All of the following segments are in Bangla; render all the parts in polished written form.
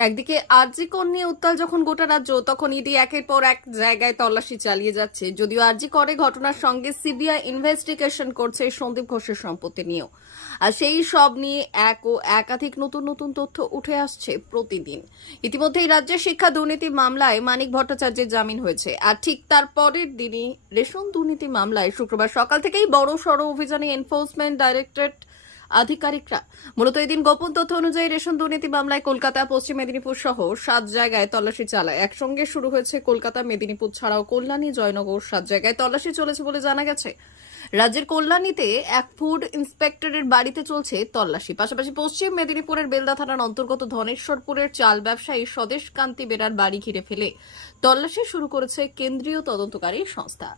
একদিকে আরজি কর নিয়ে উত্তাল যখন গোটা রাজ্য, তখন ইডি একের পর এক জায়গায় তল্লাশি চালিয়ে যাচ্ছে। যদিও আরজি করে ঘটনার সঙ্গে সিবিআই ইনভেস্টিগেশন করছে সন্দীপ ঘোষের সম্পত্তি নিয়েও, আর সেই সব নিয়ে এক ও একাধিক নতুন নতুন তথ্য উঠে আসছে প্রতিদিন। ইতিমধ্যেই রাজ্যের শিক্ষা দুর্নীতি মামলায় মানিক ভট্টাচার্যের জামিন হয়েছে, আর ঠিক তার পরের দিনই রেশন দুর্নীতি মামলায় শুক্রবার সকাল থেকেই বড় সড় অভিযানে এনফোর্সমেন্ট ডাইরেক্টরেট আধিকারিকরা। মূলত এদিন গোপন তথ্য অনুযায়ী রেশন দুর্নীতি মামলায় কলকাতা, পশ্চিম মেদিনীপুর সহ 7 জায়গায় তল্লাশি চালায়। একসঙ্গে শুরু হয়েছে কলকাতা, মেদিনীপুর ছাড়াও কল্যাণী, জয়নগর, 7 জায়গায় তল্লাশি চলেছে বলে জানা গেছে। রাজ্যের কল্যাণীতে এক ফুড ইন্সপেক্টরের বাড়িতে চলছে তল্লাশি। পাশাপাশি পশ্চিম মেদিনীপুরের বেলদা থানার অন্তর্গত ধনেশ্বরপুরের চাল ব্যবসায়ী স্বদেশ কান্তি বেরার বাড়ি ঘিরে ফেলে তল্লাশি শুরু করেছে কেন্দ্রীয় তদন্তকারী সংস্থা।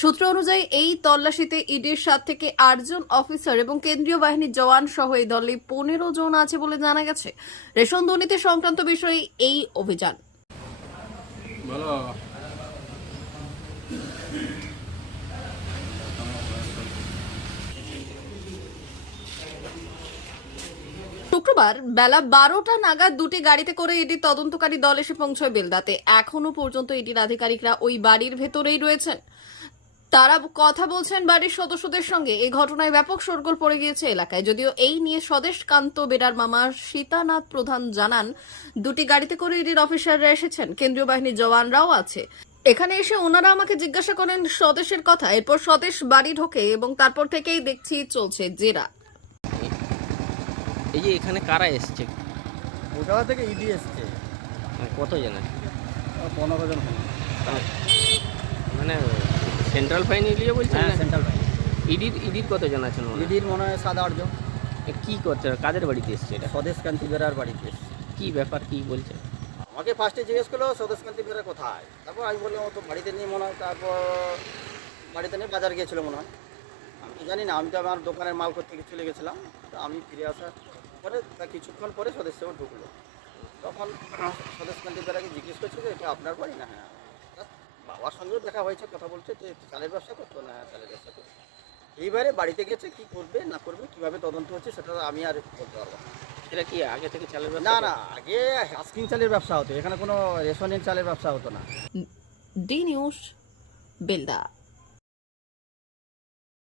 সূত্র অনুযায়ী এই তল্লাশিতে ইডির 7 থেকে 8 জন অফিসার এবং কেন্দ্রীয় বাহিনীর জওয়ান সহ এই দলে 15 জন আছে বলে জানা গেছে। রেশন দুর্নীতি সংক্রান্ত বিষয়ে এই অভিযান। শুক্রবার বেলা 12টা নাগাদ দুটি গাড়িতে করে ইডির তদন্তকারী দল এসে পৌঁছয় বেলদাতে। এখনো পর্যন্ত ইডির আধিকারিকরা ওই বাড়ির ভেতরেই রয়েছেন। তারা কথা বলছেন বাড়ির সদস্যদের সঙ্গে। এই ঘটনায় ব্যাপক শোরগোল পড়ে গিয়েছে এলাকায়। যদিও এই নিয়ে স্বদেশ কান্ত বেরার মামা সীতানাথ প্রধান জানান, দুটি গাড়িতে করে ইডির অফিসাররা এসেছেন, কেন্দ্রীয় বাহিনীর জওয়ানরাও আছে। এখানে এসে ওনারা আমাকে জিজ্ঞাসা করেন স্বদেশের কথা। এরপর স্বদেশ বাড়ি ঢোকে এবং তারপর থেকেই দেখছি চলছে জেরা। এই যে এখানে কারা এসছে? কলকাতা থেকে ইডি এসছে, কত জন আছে? 15 জন হবে। মানে সেন্ট্রাল ফাইন এরিয়া বলছেন হ্যাঁ, না? Central bank. ইডির কত জন আছেন? ইডির মনে হয় 7-8 জন। কি করছে, কাদের বাড়িতে এসছে এটা? স্বদেশ কান্তি বেরার বাড়িতে এসছে। কি ব্যাপার, কি বলছে? আমাকে ফার্স্টে জিজ্ঞেস করলো স্বদেশ কান্তি বেরা কোথায়, তারপর আমি বললাম ও তো বাড়িতে নেই মনে হয়। তারপর বাড়িতে নেই, বাজার গিয়েছিলো মনে হয়। আমি তো জানি না, আমি তো আমার দোকানের মাল করতে চলে গেছিলাম। তো আমি ফিরে আসার পরে তা কিছুক্ষণ পরে স্বদেশ সেবা ঢুকলো। তখন স্বদেশ কান্তি বেরাকে জিজ্ঞেস করছে যে এটা আপনার বাড়ি না? হ্যাঁ। তার বাবার সঙ্গেও দেখা হয়েছে, কথা বলছে যে চালের ব্যবসা করতো না? হ্যাঁ, চালের ব্যবসা করতো। এইবারে বাড়িতে গেছে, কি করবে না করবে, কিভাবে তদন্ত হচ্ছে সেটা আমি আর বলতে পারবো না। এটা কি আগে থেকে চালের ব্যবসা না করতো? না, আগে হাস্কিং চালের ব্যবসা হতো, এখানে কোনো রেশনের চালের ব্যবসা হতো না। D news, Belda.